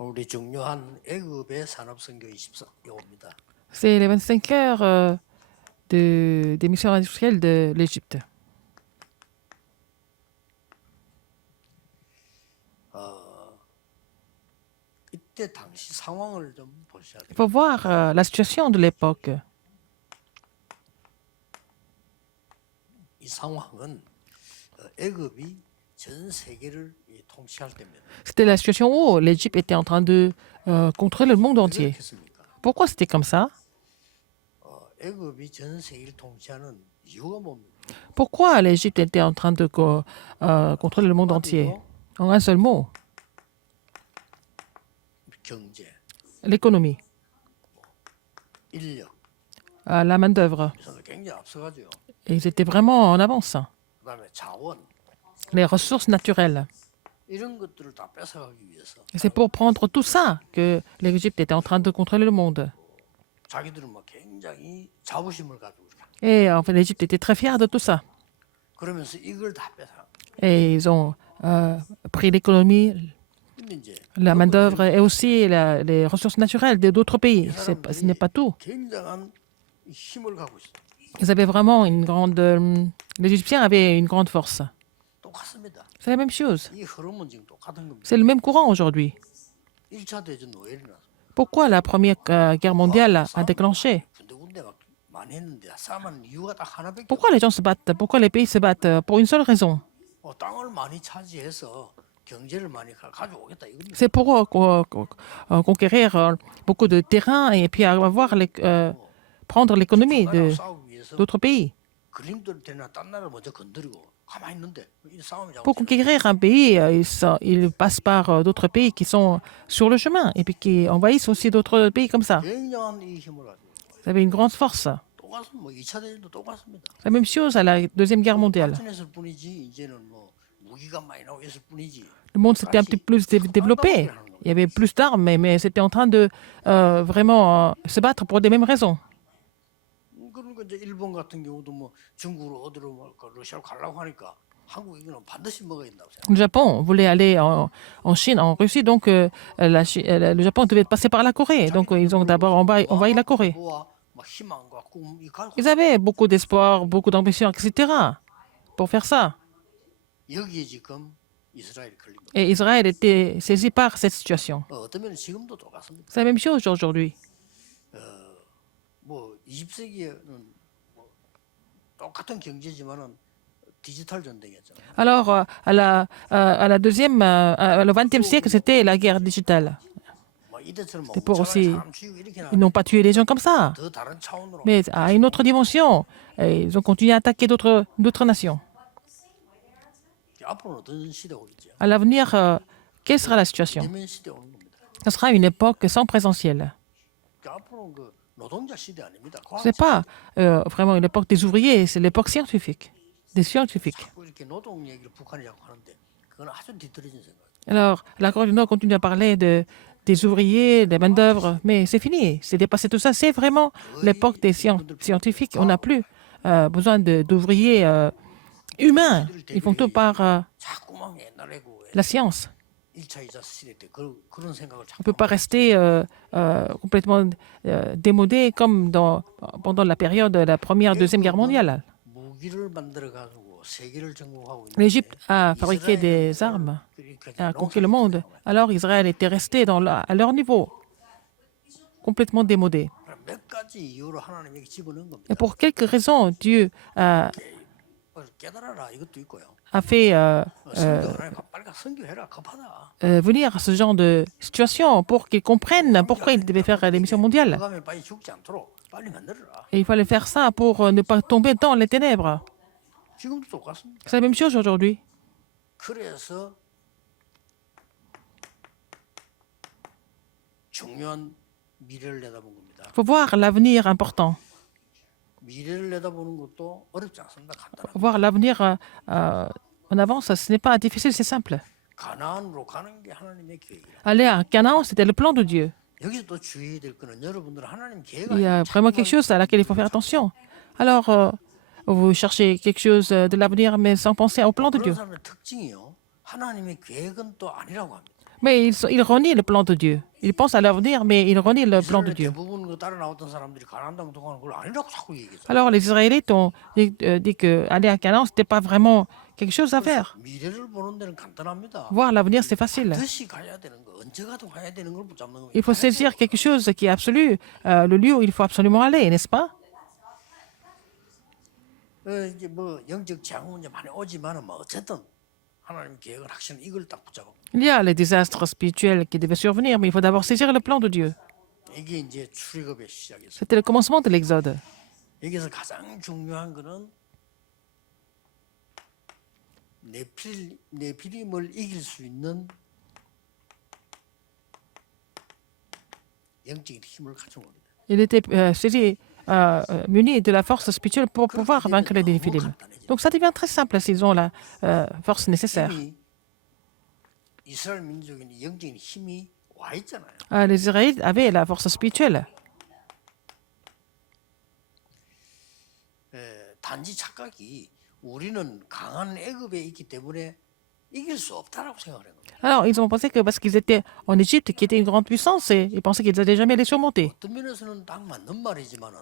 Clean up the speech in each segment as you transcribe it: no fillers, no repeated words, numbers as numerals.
우리 중요한 애굽의 산업선교 24요입니다. C'est les 25 heures des missions industrielles de l'Égypte. 이때 당시 상황을 좀 보셔야 Il 돼요. faut voir la situation de l'époque. 이 상황은 애굽이 전 세계를 통치할 때입니다. C'était la situation où l'Égypte était en train de contrôler le monde 왜 entier. 그렇겠습니까? Pourquoi c'était comme ça? 애굽이 전 세계를 통치하는 이유가 뭡니까? Pourquoi l'Égypte était en train de contrôler le monde entier? En un seul mot, 경제, l'économie, 인력, la main-d'œuvre. 그래서 굉장히 앞서가죠. Et ils étaient vraiment en avance. 그다음에 자원 Les ressources naturelles. 이런 것들을 다 뺏어가기 위해서 Et c'est pour prendre tout ça que l'Égypte était en train de contrôler le monde. 자기들은 뭐 굉장히 자부심을 가지고 이렇게 Et en fait, l'Égypte était très fière de tout ça. 그러면서 이걸 다 뺏어. Et ils ont pris l'économie, 근데 이제 la main-d'œuvre et aussi les ressources naturelles d'autres pays. Ce n'est pas tout. 굉장한 힘을 갖고 있어. Ils avaient vraiment une grande. Les Égyptiens avaient une grande force. 똑같습니다. C'est la même chose. 이 흐름은 지금 똑같은 겁니다. C'est le même courant aujourd'hui. 1차 대전 왜 일어났어? Pourquoi la Première Guerre mondiale a déclenché? 군데군데 막 많이 했는데 싸움하는 이유가 딱 하나밖에 Pourquoi les gens se battent? Pourquoi les pays se battent? Pour une seule raison. 땅을 많이 차지해서 경제를 많이 가져오겠다 이겁니다. C'est pour conquérir beaucoup de terrain et puis prendre l'économie 나라를 싸우기 위해서 d'autres pays. 그림들 되나 딴 나라를 먼저 건드리고 가만히 있는데 이 싸움이 Pour conquérir un pays, ils passent par d'autres pays qui sont sur le chemin et puis qui envahissent aussi d'autres pays comme ça. 굉장한 이 힘을 가지고 있어요. Vous avez une grande force. 똑같은 뭐 2차 대전도 똑같습니다. La même chose à la Deuxième Guerre mondiale. 발전했을 뿐이지 이제는 뭐 무기가 많이 나오고 있을 뿐이지. Le monde s'était un petit peu plus développé. Il y avait plus d'armes, mais c'était en train de vraiment se battre pour des mêmes raisons. 그러니까 이제 일본 같은 경우도 뭐 중국으로 어디로 뭐 러시아로 가려고 하니까 한국 이거는 반드시 먹어야 된다고 생각해요. Le Japon voulait aller en Chine, en Russie, donc le Japon devait passer par la Corée. Donc ils ont d'abord envahi la Corée. 뭐와 막 희망과 꿈, 이 가지고 Ils avaient beaucoup d'espoir, beaucoup d'ambition, etc. pour faire ça. 여기에 지금 이스라엘이 걸린 거예요. Et Israël était saisi par cette situation. 어떤 면은 지금도 똑같습니다. C'est la même chose aujourd'hui. 뭐 20세기에는 뭐 똑같은 경제지만은 디지털 전쟁이었잖아요. Alors, à la deuxième, le 20e siècle, c'était la guerre digitale. 뭐 이때처럼 뭐 C'était pour aussi. 사람 죽이고 이렇게 Ils n'ont pas tué les gens comme ça, 더 다른 차원으로 mais à une autre dimension. Et ils ont continué à attaquer d'autres nations. 앞으로는 어떤 시대가 오겠죠? À l'avenir, quelle sera la situation? 대면 시대 오는 겁니다. Ce sera une époque sans présentiel. 앞으로는 그 노동자 시대 아닙니다. Ce n'est pas vraiment une époque des ouvriers, c'est l'époque scientifique, des scientifiques. 자꾸 이렇게 노동 얘기를 북한이 자꾸 하는데 그건 아주 뒤떨어진 생각. Alors, la Corée du Nord continue à parler des ouvriers, des main-d'œuvre, mais c'est fini, c'est dépassé tout ça. C'est vraiment l'époque des scientifiques. On n'a plus besoin d'ouvriers humains. Ils font tout par 자꾸만 옛날에 그 la science. 1차, 2차 시대 때 그런 생각을 On 자꾸 ne peut pas rester complètement démodé comme pendant la période de la Première, Deuxième Guerre mondiale. 무기를 만들어 가지고 세계를 정복하고 있는 L'Égypte a fabriqué des armes, a conquis le monde. Alors Israël était resté à leur niveau, complètement démodé. 몇 가지 이유로 하나님에게 집어넣은 겁니다. Et pour quelques raisons, Dieu 깨달아라 이것도 있고요. a fait 빨리 선교해라 급하다. venir ce genre de situation pour qu'ils comprennent pourquoi ils devaient faire les missions mondiales. 가면 빨리 죽지 않도록 빨리 만들어라. Et il fallait faire ça pour ne pas tomber dans les ténèbres. 지금도 똑같습니다. C'est la même chose aujourd'hui. 그래서 중요한 미래를 내다본 겁니다. Il faut voir l'avenir important. 미래를 내다보는 것도 어렵지 않습니다. 간단합니다. Voir l'avenir en avance, ce n'est pas difficile, c'est simple. 가나안으로 가는 게 하나님의 계획이에요. Aller à Canaan, c'était le plan de Dieu. 여기서 또 주의해야 될 거는 여러분들은 하나님 계획 Il y a vraiment quelque chose à laquelle il faut faire attention. Alors, vous cherchez quelque chose de l'avenir, mais sans penser au plan de Dieu. 그런 사람의 특징이요. 하나님의 계획은 또 아니라고 합니다. Mais ils renient le plan de Dieu. Ils pensent à l'avenir, mais ils renient le plan de 이스라엘의 Dieu. 대부분 그 따라 나왔던 사람들이 가나안 땅 동안 그걸 아니라고 자꾸 얘기했잖아. Alors les Israélites ont dit que aller à Canaan, ce n'était pas vraiment quelque chose à faire. 미래를 보는 데는 간단합니다. Voir l'avenir, c'est facile. 반드시 가야 되는 거, 언제 가도 가야 되는 걸 붙잡는 겁니다. Il faut saisir quelque chose qui est absolu, le lieu où il faut absolument aller, n'est-ce pas? 이제 뭐 영적 재앙 문제 많이 오지만은 뭐 어쨌든 하나님 계획을 확실히 이걸 딱 붙잡아. Il y a les désastres spirituels qui devaient survenir, mais il faut d'abord saisir le plan de Dieu. 이게 이제 출애굽의 시작이었어. C'était le commencement de l'Exode. 여기서 가장 중요한 거는 네피림을 이길 수 있는 영적인 힘을 가진 겁니다. Il était muni de la force spirituelle pour pouvoir vaincre les Néphilim. Donc ça devient très simple s'ils ont la force nécessaire. 이미 이스라엘 민족에는 영적인 힘이 와 있잖아요. Les Israélites avaient la force spirituelle. 단지 착각이 우리는 강한 애굽에 있기 때문에 이길 수 없다라고 생각을 한 겁니다. Alors ils ont pensé que parce qu'ils étaient en Égypte, qui était une grande puissance, et ils pensaient qu'ils n'allaient jamais les surmonter. 어떤 면에서는 딱 맞는 말이지만은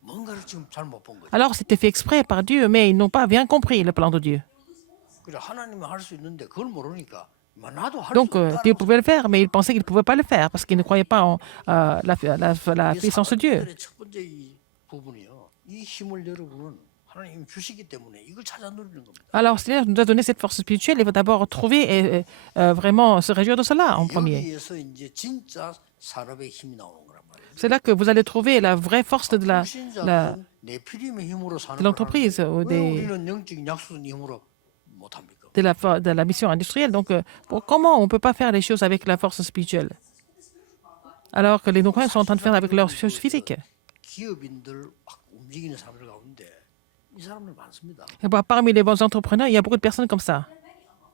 뭔가를 지금 잘 못 본 거죠. Alors c'était fait exprès par Dieu, mais ils n'ont pas bien compris le plan de Dieu. 그래 하나님이 할 수 있는데 그걸 모르니까 나도 할 수 Donc Dieu 없다라고. pouvait le faire, mais ils pensaient qu'ils ne pouvaient pas le faire parce qu'ils ne croyaient pas en la puissance de Dieu. 첫 번째 이 부분이요. 이 힘을 여러분은 하나님 주시기 때문에 이걸 찾아 누리는 겁니다. Alors Seigneur nous a donné cette force spirituelle, il faut d'abord trouver et vraiment se réjouir de cela en premier. 여기에서 이제 진짜 산업의 힘이 나오는 거란 말이에요. C'est là que vous allez trouver la vraie force de 불신자들은 네피림의 힘으로 사는 de l'entreprise ou 왜 des, 우리는 영적인 약속의 힘으로 못 합니까? de la mission industrielle. Donc, comment on ne peut pas faire les choses avec la force spirituelle alors que les non-croyants sont en train de faire avec leurs choses physiques? 기업인들 막 움직이는 사람들 가운데 이 사람들 많습니다. Et parmi les bons entrepreneurs, il y a beaucoup de personnes comme ça,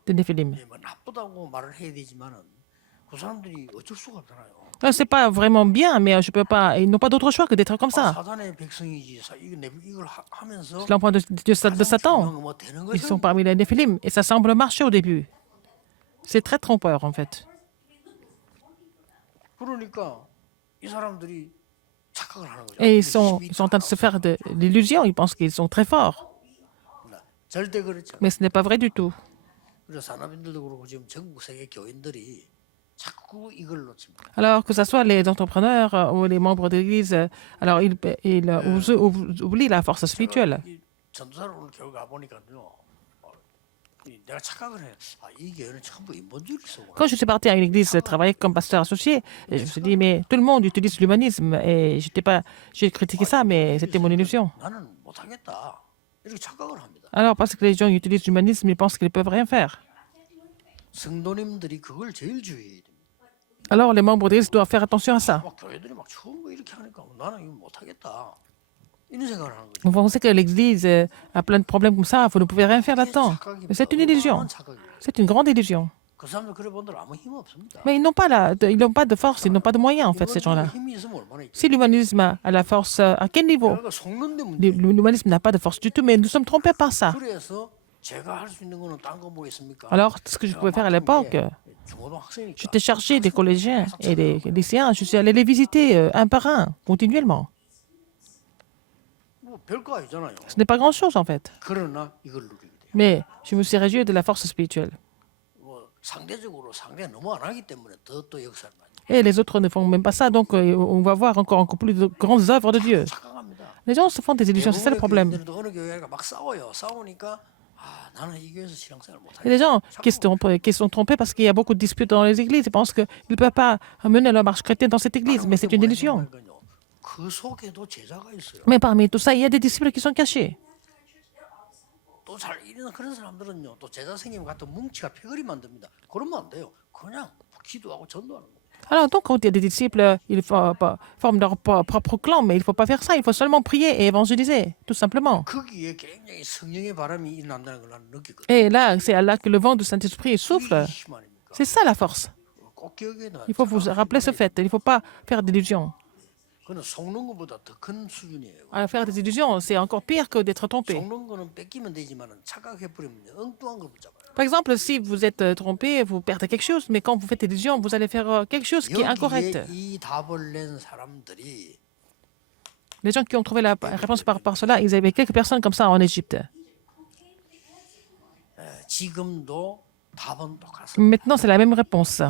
de Néphilim. 뭐 나쁘다고 말을 해야 되지만은 그 사람들이 어쩔 수가 없잖아요. C'est pas vraiment bien, mais je peux pas. Ils n'ont pas d'autre choix que d'être comme ça. 사단의 백성이지. 이걸 하면서 C'est l'emploi de Satan. 뭐 되는 Ils sont 거죠. parmi les Néphilim et ça semble marcher au début. C'est très trompeur en fait. 그러니까 이 사람들이 착각을 하는 거죠. Et ils sont en train de se faire de l'illusion. Ils pensent qu'ils sont très forts. 절대 그렇죠. Mais ce n'est pas vrai du tout. 그래서 산업인들도 그렇고 지금 전국 세계 교인들이 자꾸 이걸 놓칩니다. Alors que ce soit les entrepreneurs ou les membres de l'Église, alors ils oublient la force spirituelle. 이 전도사를 오늘 교회 가 보니까요. 내가 착각을 해. 이 교회는 전부 인본주의를 쓰고. Quand je suis parti à une église travailler comme pasteur associé, je me suis dit, mais tout le monde utilise l'humanisme. Et j'ai critiqué ça, mais c'était mon illusion. 나는 못하겠다. 이렇게 착각을 합니다. Alors, parce que les gens utilisent l'humanisme, ils pensent qu'ils ne peuvent rien faire. 성도님들이 그걸 제일 주의해야 됩니다. Alors, les membres de l'Église doivent faire attention à ça. 막 교회들이 막 처음 이렇게 하니까 나는 이거 못하겠다. 이런 생각을 하는 거죠. Vous pensez que l'Église a plein de problèmes comme ça, vous ne pouvez rien faire là-dedans. Mais c'est une illusion. C'est une grande illusion. 그 사람들 그래 본들 아무 힘 없습니다. Mais ils n'ont pas, ils n'ont pas de force, ils n'ont pas de moyens, en fait, ces gens-là. 힘이 있으면 얼마나 있겠어요. Si l'humanisme a la force, à quel niveau? 내가 속는데 문제. L'humanisme n'a pas de force du tout, mais nous sommes trompés par ça. 그래서 제가 할 수 있는 거는 딴 거 뭐 있습니까? Alors, ce que je pouvais faire à l'époque, 중고등학생이니까. j'étais chargé des collégiens et des lycéens. Je suis allé les visiter un par un, continuellement. 뭐 별거 아니잖아요. Ce n'est pas grand-chose, en fait. 그러나 이걸 누리게 돼요. Mais je me suis réjoui de la force spirituelle. 뭐 상대적으로 상대 너무 안 하기 때문에 더 역사를 많이. Et les autres ne font même pas ça, donc on va voir encore plus de grandes œuvres de Dieu. 착각합니다. Les gens se font des illusions, c'est ça le problème. 교회들도 어느 교회가 막 싸워요. 싸우니까 나는 이 교회에서 신앙생활 못 Il y a des gens 하겠다. qui sont trompés parce qu'il y a beaucoup de disputes dans les églises. Ils pensent qu'ils ne peuvent pas mener leur marche chrétienne dans cette église, mais c'est une illusion. 그 속에도 제자가 있어요. Mais parmi tout ça, il y a des disciples qui sont cachés. 또 잘 이런 그런 사람들은요. 또 제자 생기면 같은 뭉치가 패거리 만듭니다. 그러면 안 돼요. 그냥 기도하고 전도하는 거예요. Alors, donc, quand il y a des disciples, ils forment leur propre clan, mais il ne faut pas faire ça. Il faut seulement prier et évangéliser, tout simplement. 거기에 굉장히 성령의 바람이 일어난다는 걸 나는 느꼈거든요. Et là, c'est là que le vent du Saint-Esprit souffle. 이게 힘 아닙니까? C'est ça la force. 꼭 기억해 놔. Il faut vous rappeler ce fait. Il ne faut pas faire d'illusions. 그는 속는 것보다 더 큰 수준이에요. Alors, faire des illusions, c'est encore pire que d'être trompé. 속는 거는 뺏기면 되지만 착각해 버리면 엉뚱한 거 붙잡아요. Par exemple, si vous êtes trompé, vous perdez quelque chose, mais quand vous faites illusion, vous allez faire quelque chose qui est incorrect. 여기에 이 답을 낸 사람들이 Les gens qui ont trouvé la réponse par rapport à cela, ils avaient quelques personnes comme ça en Égypte. 지금도 답은 똑같습니다. Maintenant, c'est la même réponse.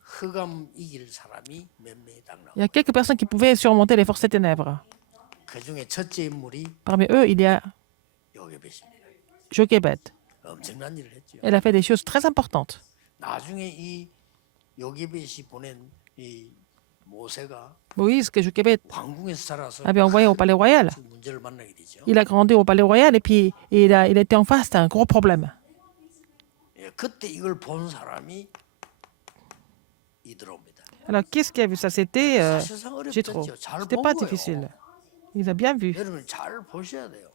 흑암 이길 사람이 몇 명이 딱 나와. Il y a quelques personnes qui pouvaient surmonter les forces des ténèbres. 그 중에 첫째 인물이 Parmi eux, il y a 요게벳입니다. Jochebed. 엄청난 일을 했죠. Elle a fait des choses très importantes. 나중에 이 요게벳이 보낸 이 모세가 Moïse, que Jochebed 왕궁에서 자라서 avait envoyé au palais royal, 큰 문제를 만나게 되죠. il a grandi au palais royal et puis il a été en face d'un gros problème. 예, 그때 이걸 본 사람이 이드로입니다. Alors, qu'est-ce qui a vu ça? C'était 사실상 Jéthro. 어렵겠죠. 잘 C'était 본 pas 거예요. difficile. Il a bien vu. 여러분 잘 보셔야 돼요.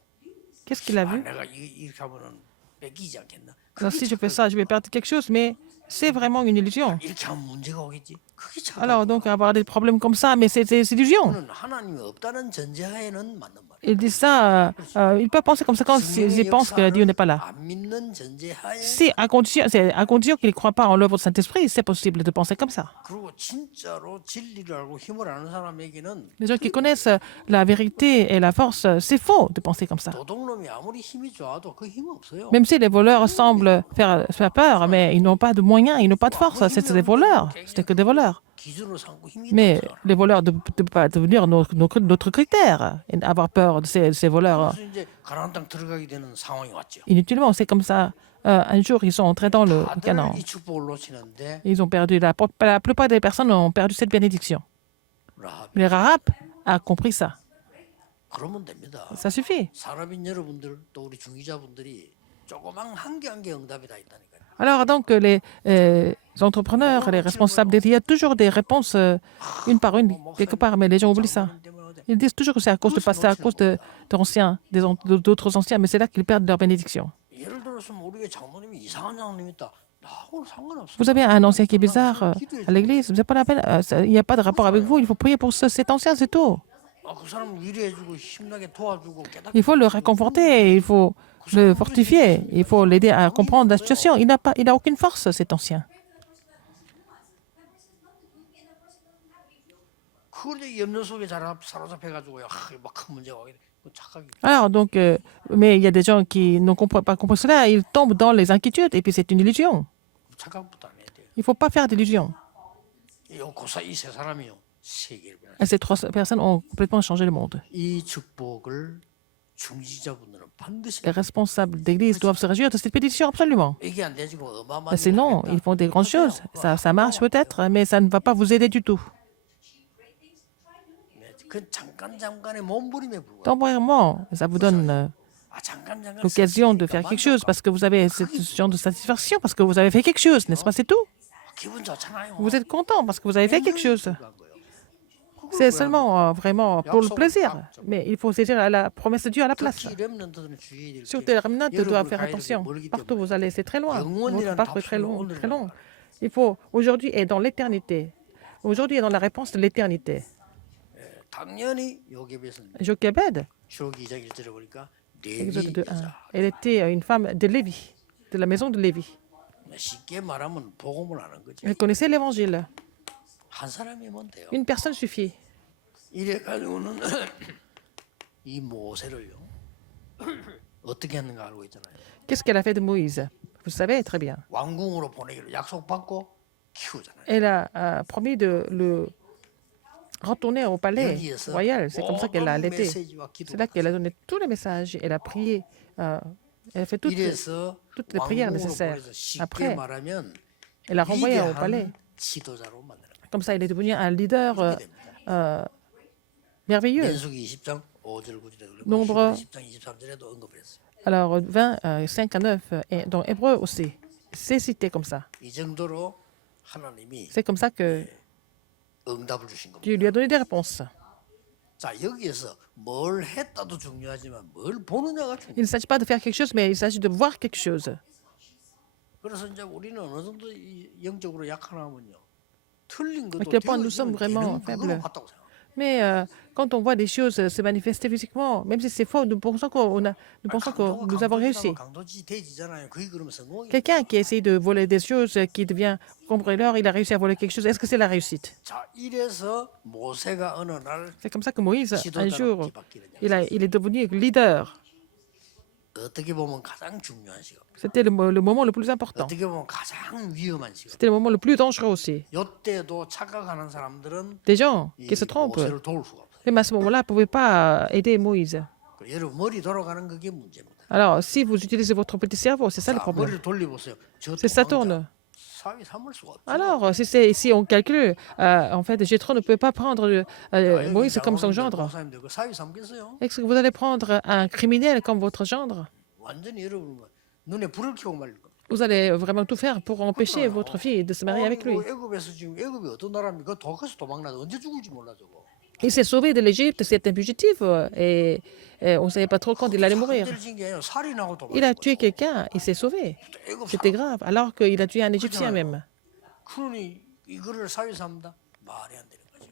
Qu'est-ce qu'il a 아, vu? 내가 이렇게 하면은 뺏기지 않겠나? Alors, 그게 si je fais 착각. ça, je vais perdre quelque chose, mais c'est vraiment une illusion. 이렇게 하면 문제가 오겠지. 그게 착각. Alors, donc, avoir des problèmes comme ça, mais c'est des illusions. 저는 하나님이 없다는 전제하에는 맞는 말이에요. Il dit ça, il peut penser comme ça quand ils pensent que Dieu n'est pas là. 안 믿는 전제하에 C'est à condition qu'il ne croit pas en l'œuvre du Saint-Esprit, c'est possible de penser comme ça. 그리고 진짜로 진리를 알고 힘을 아는 사람에게는 Les gens qui connaissent la vérité et la force, c'est faux de penser comme ça. 도둑놈이 아무리 힘이 좋아도 그 힘 없어요. Même si les voleurs semblent faire peur, mais ils n'ont pas de moyens, ils n'ont pas de force. C'est des voleurs, c'est que des voleurs. 기준으로 삼고 힘이 Mais 있다. les voleurs ne peuvent pas devenir notre critère et avoir peur de ces voleurs 그래서 이제 가나안 땅 들어가게 되는 상황이 왔죠. inutilement. C'est comme ça. Un jour, ils sont entrés dans le Canaan. 다들 이 축복을 놓치는데 Ils ont perdu, la plupart des personnes ont perdu cette bénédiction. 라합이 Les Rahab a compris ça. 그러면 됩니다. Ça suffit. 사람인 여러분들 또 우리 중기자분들이 조그만 한 개 응답이 다 있다니까요. Alors, donc, les entrepreneurs, les responsables, il y a toujours des réponses une par une, quelque part, mais les gens oublient ça. Ils disent toujours que c'est à cause de passer, à cause d'autres anciens, mais c'est là qu'ils perdent leur bénédiction. 예를 들었으면 우리의 장로님이 이상한 장로님 있다. 나하고는 상관없어. Vous avez un ancien qui est bizarre à l'église, vous n'avez pas la peine, il n'y a pas de rapport avec vous, il faut prier pour cet ancien, c'est tout. 아, 그 사람 위로해주고 힘나게 도와주고 깨닫게. Il faut le réconforter, il faut le fortifier, il faut l'aider à comprendre la situation. Il n'a aucune force, cet ancien. 그런데 염려 속에 사로잡혀가지고 막큰 문제가 오게 돼. 그 착각이. Alors, donc, mais il y a des gens qui n'ont pas compris cela, ils tombent dans les inquiétudes, et puis c'est une illusion. 착각부터 안 해야 돼요. Il ne faut pas faire d'illusions. 이 세 사람이요 세계를 변화. Et ces trois personnes ont complètement changé le monde. 이 축복을 중지자분들은 반드시. Les responsables d'église doivent se réjouir de cette pétition, absolument. 이게 안 되지고 어마어마한. Sinon, ils font des grandes choses. Ça marche peut-être, mais ça ne va pas vous aider du tout. 그 잠깐의 몸부림에 불과해. Temporairement, ça vous donne 아 잠깐 l'occasion de faire quelque chose parce que vous avez ce genre de satisfaction, parce que vous avez fait quelque chose, n'est-ce pas? C'est tout. 기분 좋잖아요. Vous êtes content parce que vous avez fait quelque chose. C'est seulement vraiment pour le plaisir. Mais il faut saisir la promesse de Dieu à la place. 특히 렘넌트들은 주의해야 될 Surtout 게 les remnants doivent faire attention. Partout où vous allez, c'est très loin. Votre parcours est très long, très long. Il faut aujourd'hui et dans l'éternité. Aujourd'hui est dans la réponse de l'éternité. 당연히 요게벳은 Jochebed, 출애굽기 2장 1절에 보니까 Exode 레위 2, 1. 여자. Elle était une femme de Lévi, de la maison de Lévi. 쉽게 말하면 복음을 아는 거지. Elle connaissait l'évangile. 한 사람이면 돼요. Une personne suffit. 이래 가지고는 이 모세를요 어떻게 했는가 알고 있잖아요. Qu'est-ce qu'elle a fait de Moïse? Vous savez très bien. 왕궁으로 보내기로 약속받고 키우잖아요. Elle a promis de le retourner au palais 여기에서 royal. C'est comme ça qu'elle l'a 모든 allaité. 메시지와 C'est 기도를 là qu'elle a donné tous les messages. Elle a prié. Elle a fait toutes les prières nécessaires. 보내서 쉽게 Après, 말하면 elle a renvoyé au palais. 위대한 지도자로 만드는 거예요. Comme ça, il est devenu un leader merveilleux. 민수기 20장 5절 9절에 Nombre- 10장 23절에도 언급을 했어요. Alors, 20, 5 à 9, et dans Hébreu aussi. C'est cité comme ça. 이 정도로 하나님이 C'est comme ça que 응답을 주신 겁니다. Dieu lui a donné des réponses. 자 여기에서 뭘 했다도 중요하지만 뭘 보느냐가 중요해요. Il ne s'agit pas de faire quelque chose, mais il s'agit de voir quelque chose. 그래서 이제 우리는 어느 정도 이 영적으로 약하나면요 틀린 것도 À quel point nous 되어지면 sommes vraiment 되는 그거로 faibles. 봤다고 생각해요. Mais quand on voit des choses se manifester physiquement, même si c'est faux, nous pensons que nous avons réussi. 강도지 돼지잖아요. 그게 그러면 성공이에요. Quelqu'un qui essaie de voler des choses, qui devient cambrioleur, il a réussi à voler quelque chose. Est-ce que c'est la réussite? 자, 이래서 모세가 어느 날 C'est comme ça que Moïse, un 지도자로 jour, 뒤바뀌느냐. il est devenu leader. 어떻게 보면 가장 중요한 시간. C'était le moment le plus important. 어떻게 보면 가장 위험한 시간. C'était le moment le plus dangereux aussi. 이때도 착각하는 사람들은 Des gens 이 qui se trompent, 모세를 도울 수가 없어요. même à ce moment-là, ne pouvaient pas aider Moïse. 여러분 머리 돌아가는 그게 문제입니다. Alors, si vous utilisez votre petit cerveau, c'est ça le 자, problème. 머리를 돌려보세요. 저 C'est ça 도망자 tourne. 사위 삼을 수가 없죠. Alors, si on calcule, en fait, Jétro ne peut pas prendre 여기 Moïse comme son 장로님들, gendre. 목사님들 그 사위 삼겠어요? Est-ce que vous allez prendre un criminel comme votre gendre? 완전히 여러분 눈에 불을 켜고 말릴 겁니다. Vous allez vraiment tout faire pour empêcher votre fille de se marier avec lui. 애굽에서 지금 애굽이 어떤 나라입니까? 거기서 도망나도 언제 죽을지 몰라 저거. Il s'est sauvé de l'Égypte, c'est un fugitif, et on ne savait pas trop quand il allait mourir. 흔들진 게 아니라 살인하고 Il a 도망. tué quelqu'un, il s'est sauvé. 애굽 C'était 사람. grave, alors qu'il a tué un Égyptien même. 그러니 이거를 사위 삼다 말이 안 되는 거죠.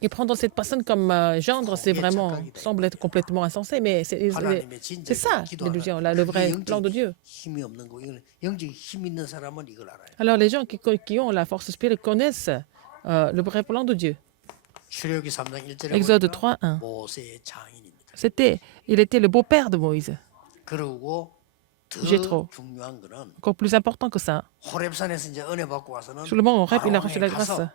Et prendre cette personne comme gendre, c'est vraiment, semble être complètement insensé, mais 하나님의 진짜 c'est ça l'illusion, là, le vrai plan de Dieu. 힘이 없는 거 이거는 영적 힘 있는 사람은 이걸 알아요. Alors les gens qui ont la force spirituelle connaissent le vrai plan de Dieu. 출애굽기 3장 1절에 Exode 보니까 3:1. 모세의 장인입니다. Il était le beau-père de Moïse. 그리고 더 Jéthro. 중요한 거는 Encore plus important que ça. 호렙산에서 이제 은혜 받고 와서는 Sur le mont Horeb, il a reçu la 바로왕에 grâce. 가서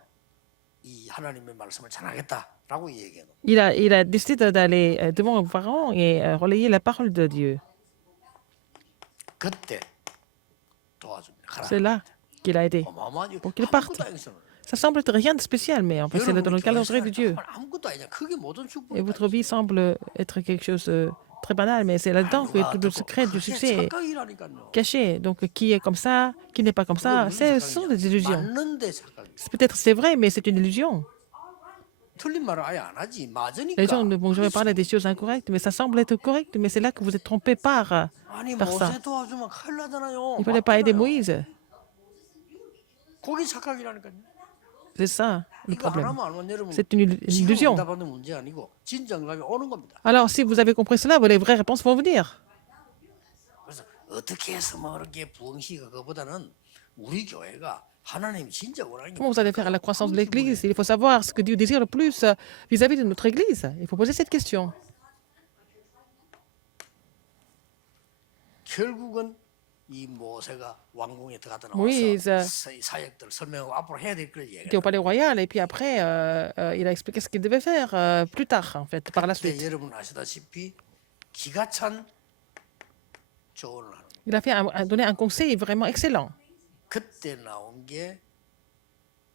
이 하나님의 말씀을 전하겠다라고 얘기해요. Il a décidé d'aller devant le pharaon et relayer la parole de Dieu. 그때 도와줍니다. 가라. C'est là qu'il a aidé. 어마어마하죠. pour qu'il parte. 아무것도 아니었어요. Ça semble être rien de spécial, mais en fait, c'est dans le calendrier de Dieu. 아무것도 아니야. 그게 모든 Et 축복이다. votre vie semble être quelque chose de très banal, mais c'est là-dedans que tout le secret du 그게 succès est 착각이라니까요. caché. Donc, qui est comme ça, qui n'est pas comme ça, ce sont des illusions. 맞는데 착각이. Peut-être c'est vrai, mais c'est une illusion. 틀린 말을 아예 안 하지. 맞으니까. Les gens ne vont jamais parler des choses incorrectes, mais ça semble être correct, mais c'est là que vous êtes trompé par 아니 ça. 모세 도와주면 큰일 나잖아요. Il ne fallait pas aider 맞잖아요. Moïse. 그게 착각이라니까요. C'est ça le 이거 problème. 하나만 알면 여러분 C'est une 지금 illusion. 응답받는 문제 아니고 진정감이 오는 겁니다. Alors, si vous avez compris cela, les vraies réponses vont venir. 그래서 어떻게 해서 뭐 이렇게 부흥시가 그거보다는 우리 교회가 하나님 진짜 원하는 게 Comment vous allez faire à la croissance de l'Église? Il faut savoir ce que Dieu désire le plus vis-à-vis de notre Église. Il faut poser cette question. 결국은 이 모세가 왕궁에 들어가다 모이세. 나와서 사역들 설명하고 앞으로 해야 될 걸 Il était 얘기해요. au palais royal et puis après, il a expliqué ce qu'il devait faire plus tard, en fait, par la 그때 suite. 여러분 아시다시피 기가 찬 조언을 하는 거예요. Il a donné un conseil vraiment excellent. 그때 나온 게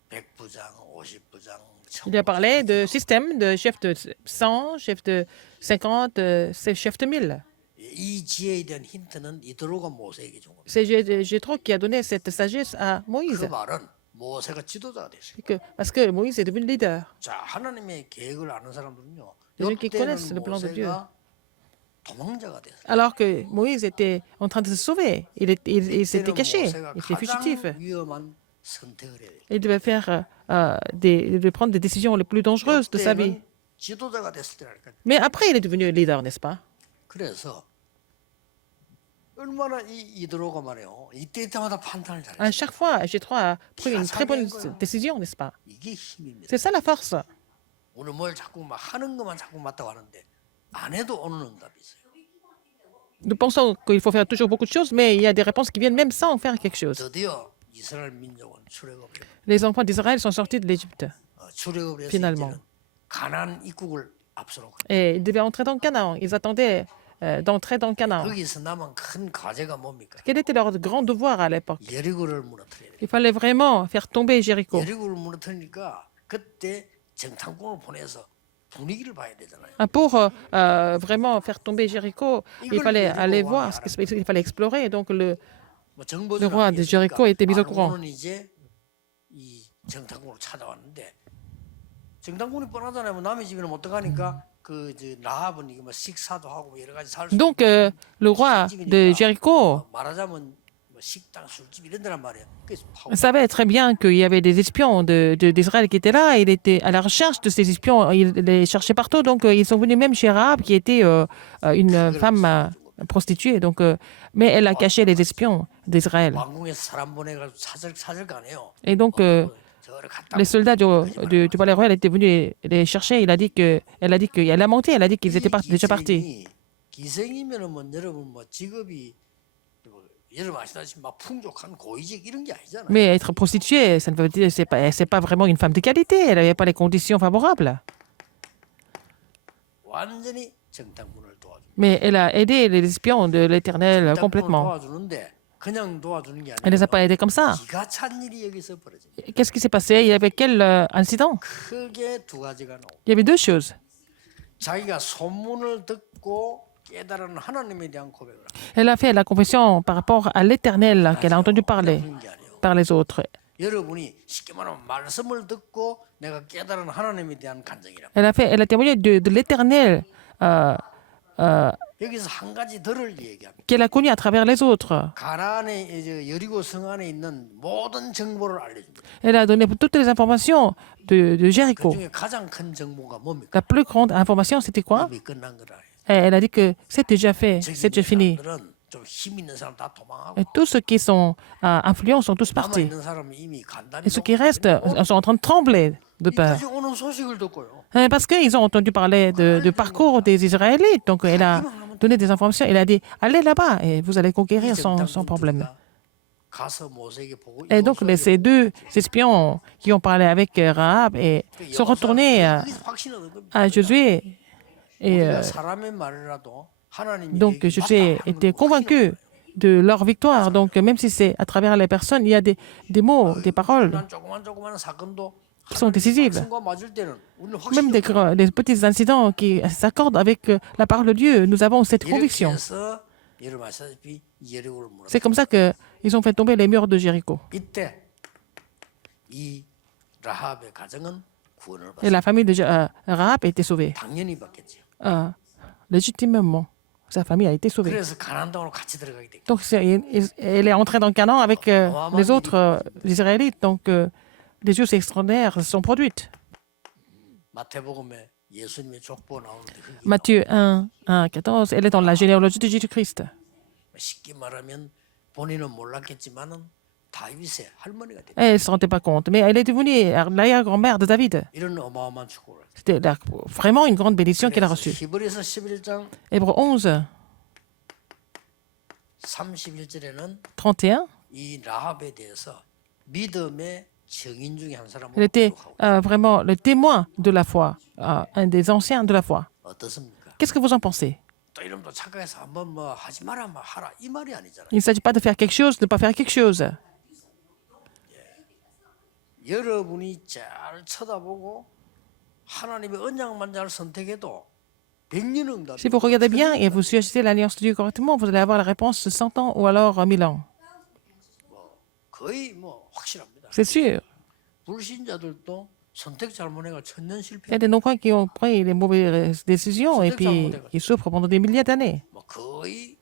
100부장, 50부장, Il a parlé de système de chef de 100, chef de 50, chef de 1000. 이 지혜에 대한 힌트는 이드로가 모세에게 준 겁니다. C'est Jéthro qui a donné cette sagesse à 그 Moïse. 말은 모세가 지도자가 됐어요. Parce que Moïse est devenu leader. 자, 하나님의 계획을 아는 사람들은요. Les gens qui 이때는 connaissent le plan de Dieu. 모세가 도망자가 됐어요. Alors que Moïse était en train de se sauver. Il s'était 이때는 caché. 모세가 Il était fugitif. 가장 위험한 선택을 해야 돼요. Il devait faire il devait prendre des décisions les plus dangereuses de sa vie. 이때는 지도자가 됐을 때라니까. Mais après, il est devenu leader, n'est-ce pas? 그래서 얼마나 이 이드로가 말이에요. 이때마다 판단을 À 잘했어요. chaque fois, Jéthro a pris une très bonne décision, n'est-ce pas? 이게 힘입니다. C'est ça la force. 오늘 뭘 자꾸 막 하는 것만 자꾸 맞다고 하는데 안 해도 오는 응답이 있어요. Nous pensons qu'il faut faire toujours beaucoup de choses, mais il y a des réponses qui viennent même sans faire quelque chose. 드디어 이스라엘 민족은 출애굽을 Les enfants d'Israël sont sortis de l'Égypte. 출애굽을 해서 Finalement. 이제는 가나안 입국을 앞서놓고 Et ils devaient entrer dans le Canaan. Ils attendaient d'entrer dans le Canaan. 거기서 남은 큰 과제가 뭡니까? Quel était leur grand devoir à l'époque? 예리고를 무너뜨려야 돼요. Il fallait vraiment faire tomber Jéricho. 예리고를 무너뜨리니까 그때 정탐꾼을 보내서 분위기를 봐야 되잖아요. Pour vraiment faire tomber Jéricho, il fallait aller voir, il fallait explorer. Donc le 뭐 정보가 roi de Jéricho était mis au courant. 오늘 이제 이 정탐꾼을 찾아왔는데 정탐꾼이 뻔하잖아요. 뭐 남의 집에는 못 들어가니까 그 이제 라합은 이게 뭐 식사도 하고 뭐 여러 가지 살 수. Donc le roi de Jéricho 말하자면 뭐 식당, 술집 이런 데란 말이야. 그래서 파고 Il savait très bien qu'il y avait des espions d'Israël qui étaient là. Il était à la recherche de ces espions. Il les cherchait partout. Donc, ils sont venus même chez Rahab, qui était une femme prostituée. Donc, mais elle a caché les espions d'Israël. 왕궁에 사람 보내가지고 사절 가네요. Et donc, 저를 갖다 les soldats du palais royal étaient venus les chercher. Elle a dit qu'elle a menti. Elle a dit qu'ils étaient déjà partis. 기생이면은 뭐 여러분 뭐 직업이 뭐 여러분 아시다시피 막 풍족한 고위직 이런 게 아니잖아요. Mais être prostituée, ça ne veut dire c'est pas vraiment une femme de qualité. Elle n'avait pas les conditions favorables. 완전히 정탐꾼을 도와줘. Mais elle a aidé les espions de l'Éternel complètement. 도와주는데 그냥 도와주는 게 Elle les a 아니라 pas aidés comme ça. 기가 찬 일이 여기서 벌어집니다. Qu'est-ce qui s'est passé? Il y avait quel incident? 크게 두 가지가 나오. Il y avait deux choses. 자기가 소문을 듣고 깨달은 하나님에 대한 고백을 Elle a fait la confession par rapport à l'Éternel qu'elle a entendu parler 하는 게 아니에요. par les autres. 여러분이 쉽게 말하면 말씀을 듣고 내가 깨달은 하나님에 대한 간증이라. Elle a témoigné de l'Éternel 여기서 한 가지 더를 얘기합니다. qu'elle a connu à travers les autres. 가나안의 이제 여리고 성 안에 있는 모든 정보를 알려줍니다. Elle a donné toutes les informations de 그 Jéricho. 중에 가장 큰 정보가 뭡니까? La plus grande information, c'était quoi? 이미 끝난 거라. Et elle a dit que c'est déjà fait, c'est déjà fini. 사람들은 좀 힘 있는 사람 다 도망하고 Et tous ceux qui sont influents sont tous 남아 partis. 있는 사람은 이미 간단히 Et ceux qui restent sont en train de trembler de peur. 이까지 오는 소식을 듣고요. Parce qu'ils ont entendu parler du parcours des Israélites. Donc, elle a donné des informations. Elle a dit, allez là-bas et vous allez conquérir sans problème. 가서 모세에게 보고 Et donc, ces deux espions qui ont parlé avec Rahab et sont retournés 여기서 확신을 얻은 겁니다. à Josué. Et 우리가 사람의 말이라도 하나님이 donc, 얘기 Josué 맞다 하는 était 걸 convaincu de leur victoire. Donc, même si c'est à travers les personnes, il y a des mots, des paroles 난 조그만 사건도 qui sont décisives. 말씀과 맞을 때는 우리는 Même 확신이 des petits incidents qui s'accordent avec la parole de Dieu, nous avons cette 이렇게 conviction. 해서 여러분 아시다시피 예리고를 무너뜨려. C'est comme ça qu'ils ont fait tomber les murs de Jéricho. 이때 이 라합의 가정은 구원을 Et 받았어요. la famille de Rahab a été sauvée. 당연히 받겠지요. Légitimement, sa famille a été sauvée. 그래서 가나안 땅으로 같이 들어가게 돼. Donc, elle est entrée dans Canaan avec les autres Israélites. Donc, des choses extraordinaires se sont produites. 마태복음에 예수님의 족보 나오는데 그게 Matthieu 1, 14, elle est dans la généalogie de Jésus-Christ. 쉽게 말하면 본인은 몰랐겠지만은 다윗의 할머니가 됐다. Elle ne se rendait pas compte, mais elle est devenue l'arrière-grand-mère de David. 이런 어마어마한 축복을. C'était vraiment une grande bénédiction qu'elle a 그래서 reçue. 히브리서 11장 Hébreux 11, 31절에는 31, 이 라합에 대해서 믿음의 증인 중에 한 사람으로 elle était 기록하고 vraiment le témoin de la foi, un des anciens de la foi. 어떻습니까? Qu'est-ce que vous en pensez? 또 이름도 착각해서 한번 뭐 하지 마라 뭐 하라 이 말이 아니잖아요. Il ne s'agit pas de faire quelque chose, de ne pas faire quelque chose. 여러분이 잘 쳐다보고 하나님의 언약만 잘 선택해도 100년 응답. Si vous regardez bien et vous choisissez l'alliance de Dieu correctement, vous allez avoir la réponse 100 ans ou alors 1000 ans. 거의 뭐 확실합니다. C'est sûr. 불신자들도 선택 잘못해가 천년 Il y 실패. a des non-croyants qui ont pris les mauvaises décisions et puis qui souffrent pendant des milliers d'années. 뭐 거의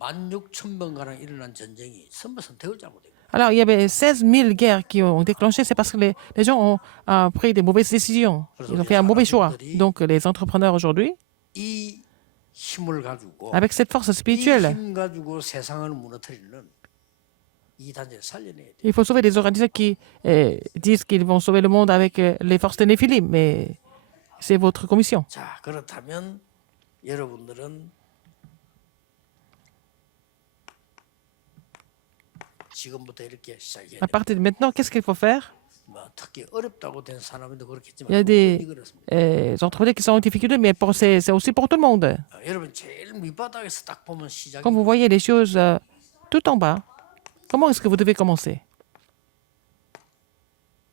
16,000번 가량 일어난 전쟁이 전부 선택을 잘못해요. Alors, il y avait 16 000 guerres qui ont déclenché, c'est parce que les gens ont pris des mauvaises décisions. Ils ont fait un mauvais choix. Donc, les entrepreneurs aujourd'hui, 이 힘을 가지고 avec cette force 이 spirituelle, 힘 가지고 세상을 무너뜨리는 이 단체를 살려내야 돼요. il faut sauver des organisateurs qui disent qu'ils vont sauver le monde avec les forces de Néphilim, mais c'est votre commission. 자, 그렇다면 여러분들은 지금부터 이렇게 시작해야 À 돼요. partir de maintenant, qu'est-ce qu'il faut faire? 뭐 특히 어렵다고 된 사람인데 그렇겠지만 Il y a des 모든 그렇습니다. entrepreneurs qui sont en difficulté, mais c'est aussi pour tout le monde. 여러분 제일 밑바닥에서 딱 보면 시작이 Quand vous voyez les choses tout en bas, comment est-ce que vous devez commencer?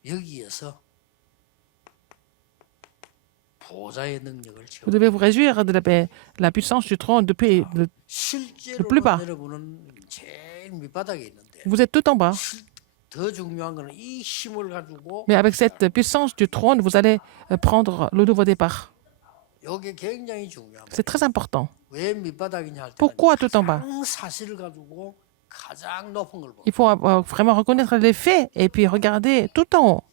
여기에서 보좌의 능력을 채워. Vous devez vous réjouir de la puissance du trône depuis 실제로 plus bas. 여러분은 제일 밑바닥에 있는데 Vous êtes tout en bas. 더 중요한 거는 이 힘을 가지고 Mais avec cette puissance du trône, vous allez prendre le nouveau départ. 이게 굉장히 중요합니다. C'est très important. 왜 밑바닥이냐 할 때 Pourquoi tout en bas? 사실을 가지고 가장 높은 걸 보고 Il faut vraiment reconnaître les faits et puis regarder tout en haut.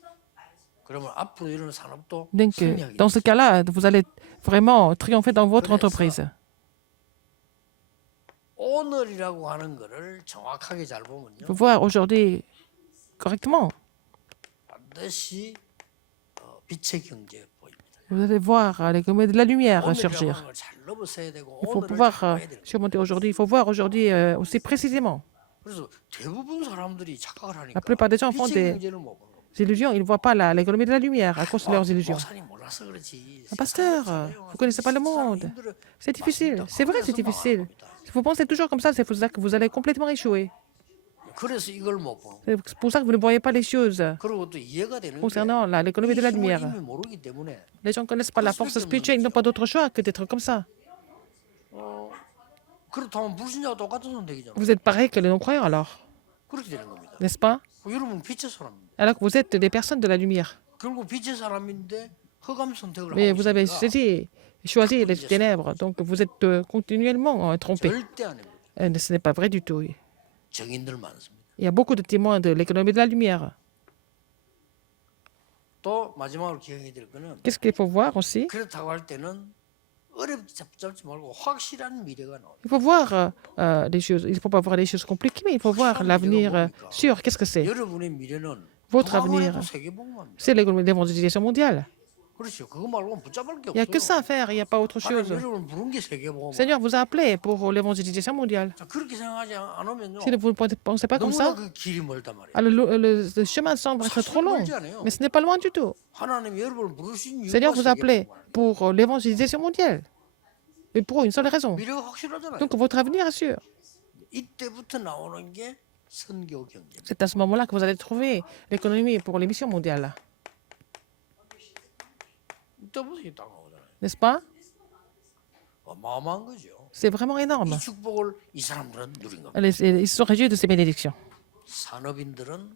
그러면 앞으로 이런 산업도 Donc, 승리하게 dans ce 됩니다. cas-là, vous allez vraiment triompher dans votre entreprise. 오늘이라고 하는 거를 정확하게 잘 보면요. Il faut voir aujourd'hui correctement. 반드시 빛의 경제 보입니다. Vous allez voir l'économie de la lumière 오늘이라고 surgir. 하는 걸 잘 넘어서야 되고 Il faut 오늘을 pouvoir 잘 봐야 돼요. surmonter aujourd'hui. Il faut voir aujourd'hui aussi précisément. 그래서 대부분 사람들이 착각을 하니까 La plupart des gens font 빛의 des 경제를 못 보는 거예요. illusions. Ils ne voient pas l'économie de la lumière à cause de leurs illusions. 목사님 몰라서 그렇지. Pasteur, vous ne connaissez pas le monde. C'est difficile. C'est vrai, c'est difficile. Si vous pensez toujours comme ça, c'est pour ça que vous allez complètement échouer. 그래서 이걸 못 보는 거예요. C'est pour ça que vous ne voyez pas les choses 그리고 또 이해가 되는 게 concernant l'économie de la 이 힘을 lumière. 이미 모르기 때문에 Les gens ne connaissent pas la force spirituelle. Ils n'ont pas d'autre choix que d'être comme ça. 그렇다면 불신자와 똑같은 선택이잖아요. Vous êtes pareil que les non-croyants alors, 그렇게 되는 겁니다. n'est-ce pas? 여러분 빛의 사람입니다. Alors que vous êtes des personnes de la lumière. 결국 빛의 사람인데 흑암 선택을 Mais 하고 vous avez 있으니까 choisi les ténèbres. Donc vous êtes continuellement trompés. 절대 아닙니다. Ce n'est pas vrai du tout. 정인들 많습니다. Il y a beaucoup de témoins de l'économie de la lumière. 또 마지막으로 기억해야 될 거는 Qu'est-ce qu'il faut voir aussi? 그렇다고 할 때는 어렵게 잡지 말고 확실한 미래가 나와요. Il faut voir les choses. Il ne faut pas voir les choses compliquées, mais il faut voir l'avenir sûr. Qu'est-ce que c'est? 여러분의 미래는 Votre 그거만 avenir, 해도 세계복음화입니다. c'est l'évangélisation mondiale. 그렇죠. 그거 말고는 붙잡을 게 Il n'y a que ça 없어요. à faire, il n'y a pas autre 하나님 chose. 여러분을 부른 게 세계복음화. Seigneur vous a appelé pour l'évangélisation mondiale. 자, 그렇게 생각하지 않으면요. Si vous ne pensez pas comme 너무나 ça, 그 길이 멀단 말이에요. le chemin semble être trop long. Mais ce n'est pas loin du tout. 하나님 여러분을 부르신 이유가 Seigneur vous a appelé 세계복음화. pour l'évangélisation mondiale. Et pour une seule raison. 미래가 확실하잖아요. Donc votre avenir est sûr. 이때부터 나오는 게 선교 경제입니다. C'est à ce moment-là que vous allez trouver l'économie pour les missions mondiales. 이때부터 이게 딱 나오잖아요. N'est-ce pas? 어마어마한 거죠. C'est vraiment énorme. 이 축복을 이 사람들은 누린 겁니다. Ils se sont réjouis de ces bénédictions. 산업인들은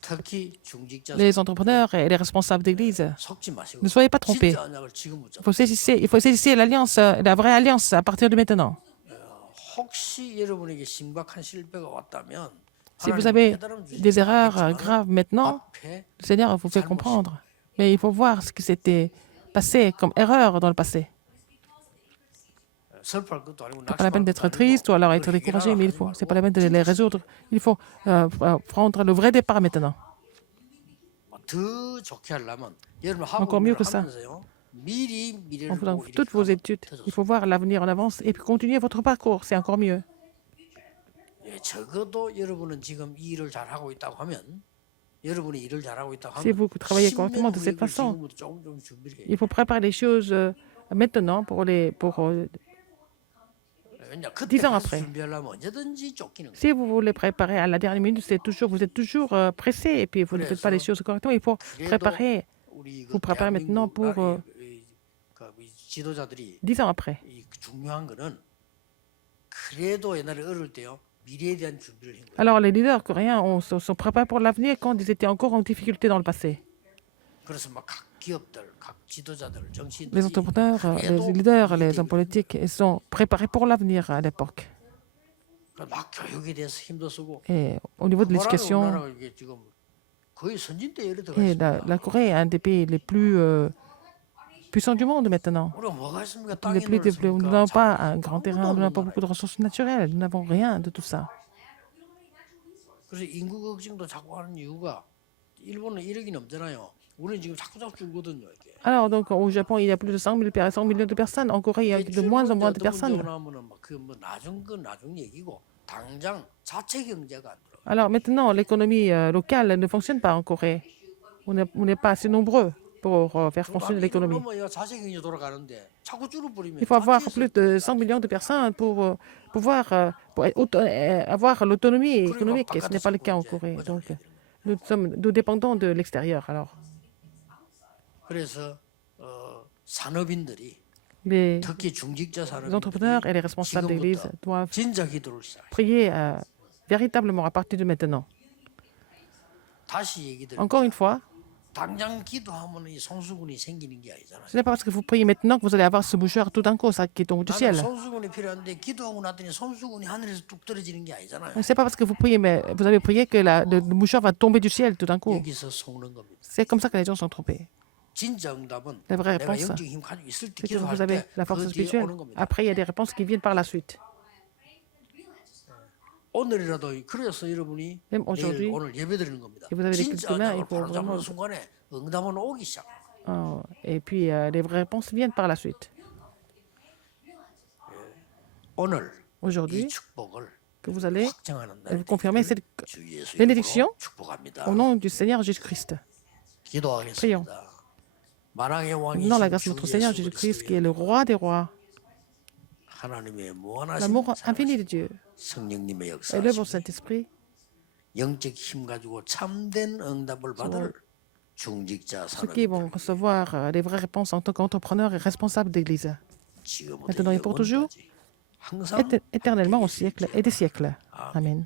특히 중직자 Les entrepreneurs et les responsables d'église, 속지 마시고 ne soyez pas trompés. 진짜 언약을 지금 붙잡고 Il faut saisir l'alliance, la vraie alliance à partir de maintenant. 혹시 여러분에게 심각한 실패가 왔다면 Si vous 하나님은 avez 깨달음 주시지 des erreurs 않겠지만 graves maintenant, 앞에 le Seigneur vous fait comprendre. Mais il faut voir ce qui s'était passé comme erreur dans le passé. 슬퍼할 것도 아니고 C'est pas la peine 낙심할 d'être 것도 아니고 triste ou alors être 그걸 découragé, mais il faut, 해결하지 c'est pas la peine de 말고 les résoudre. Il faut prendre le vrai départ maintenant. 더 좋게 하려면 여러분 Encore mieux 학원을 que ça. 하면서요 미리 En 미래를 faisant 보고 toutes 이렇게 vos 하면 études, 더 il 좋습니다. faut voir l'avenir en avance et puis continuer votre parcours. C'est encore mieux. 예, 적어도 여러분은 지금 이 일을 잘하고 있다고 하면 여러분이 일을 잘하고 있다고 Si 하면 vous travaillez 10년 correctement de 후에 cette 그걸 façon, 지금부터 조금 준비를 해요. il faut préparer les choses maintenant pour 10 ans après. 준비하려면 언제든지 쫓기는 거예요. Si vous voulez préparer à la dernière minute, vous êtes toujours pressé et puis vous ne faites pas les choses correctement. Il faut préparer, 우리 vous préparez maintenant pour 이 지도자들이 10 ans après. 이 중요한 거는 그래도 옛날에 어릴 때요 미래에 대한 준비를 한 거예요. Alors, les leaders coréens sont préparés pour l'avenir quand ils étaient encore en difficulté dans le passé. 그래서 막 각 기업들, 각 지도자들, Les 정치인들이 entrepreneurs, les leaders, les hommes politiques, ils sont préparés pour l'avenir à l'époque. 막 교육에 대해서 힘도 쓰고 Et au niveau de l'éducation, 우리나라가 이게 지금 거의 선진대열에 들어가 et 있습니다. la Corée est un des pays les plus puissants du monde maintenant. 우리가 뭐가 있습니까? Les 땅이 plus développés. Nous 넓습니까? n'avons pas un 자원이 grand terrain, 아무것도 nous n'avons pas 없는 beaucoup de 나라예요. ressources naturelles, nous n'avons rien de tout ça. 그래서 인구 걱정도 자꾸 하는 이유가 일본은 1억이 넘잖아요. 우리는 지금 자꾸 줄거든요. 이게. Alors, donc, au Japon, il y a plus de 100 millions de personnes. En Corée, il y a de moins en moins de personnes. 그뭐 나중 건 나중 얘기고 당장 자체 경제가 안 들어. Alors, maintenant, l'économie locale ne fonctionne pas en Corée. On n'est pas assez nombreux pour faire fonctionner l'économie. 자체 경제 돌아가는데 자꾸 줄어버리면 Il faut avoir plus de 100 millions de personnes pour pouvoir avoir l'autonomie économique. Et ce n'est pas le cas en Corée. Donc, nous dépendons de l'extérieur. Alors, 그래서 산업인들이 les 특히 중직자 entrepreneurs et les responsables d'église 지금부터 doivent 진짜 기도를 시작. prier véritablement à partir de maintenant. 다시 얘기 드립니다. Encore une fois, 당장 기도하면 이 손수건이 생기는 게 아니잖아요. Ce n'est pas parce que vous priez maintenant que vous allez avoir ce mouchoir tout d'un coup, ça qui tombe du 나는 ciel. 손수건이 필요한데 기도하고 났더니 손수건이 하늘에서 뚝 떨어지는 게 아니잖아요. Ce n'est pas parce que vous priez, mais vous avez prié que le mouchoir va tomber du ciel tout d'un coup. 여기서 속는 겁니다. C'est comme ça que les gens sont trompés. 진짜 응답은 La vraie 내가 réponse, 영적 힘 가지고 있을 때 c'est que 기도할 vous avez 때 la force 그 뒤에 spirituelle. 오는 겁니다. Après, il y a des réponses qui viennent par la suite. 오늘이라도 그래서 여러분이 Même aujourd'hui, 내일 오늘 예배 드리는 겁니다. si vous avez des 진짜 cultes demain, il 응답을 faut 바로 잡는 vraiment... 순간에 응답은 오기 시작. Et puis, les vraies réponses viennent par la suite. 오늘 이 Aujourd'hui, 축복을 que vous allez 확정하는 vous 날 confirmer cette 주 예수 bénédiction 이름으로 축복합니다. au nom du Seigneur Jésus-Christ. 기도하겠습니다. 만왕의 왕이신 Dans la grâce de 주 notre Seigneur 예수 Jésus-Christ, qui est 그리스도의 le roi des rois, 하나님의 무한하신 l'amour infini de Dieu 성령님의 et 역사, l'œuvre du Saint-Esprit, 영적 힘 가지고 참된 응답을 받을 중직자 ceux qui 사람들 vont recevoir les vraies réponses en tant qu'entrepreneurs et responsables d'Église, 지금부터 maintenant et pour toujours, 영원까지 항상 éternellement au siècle et des siècles. Amen.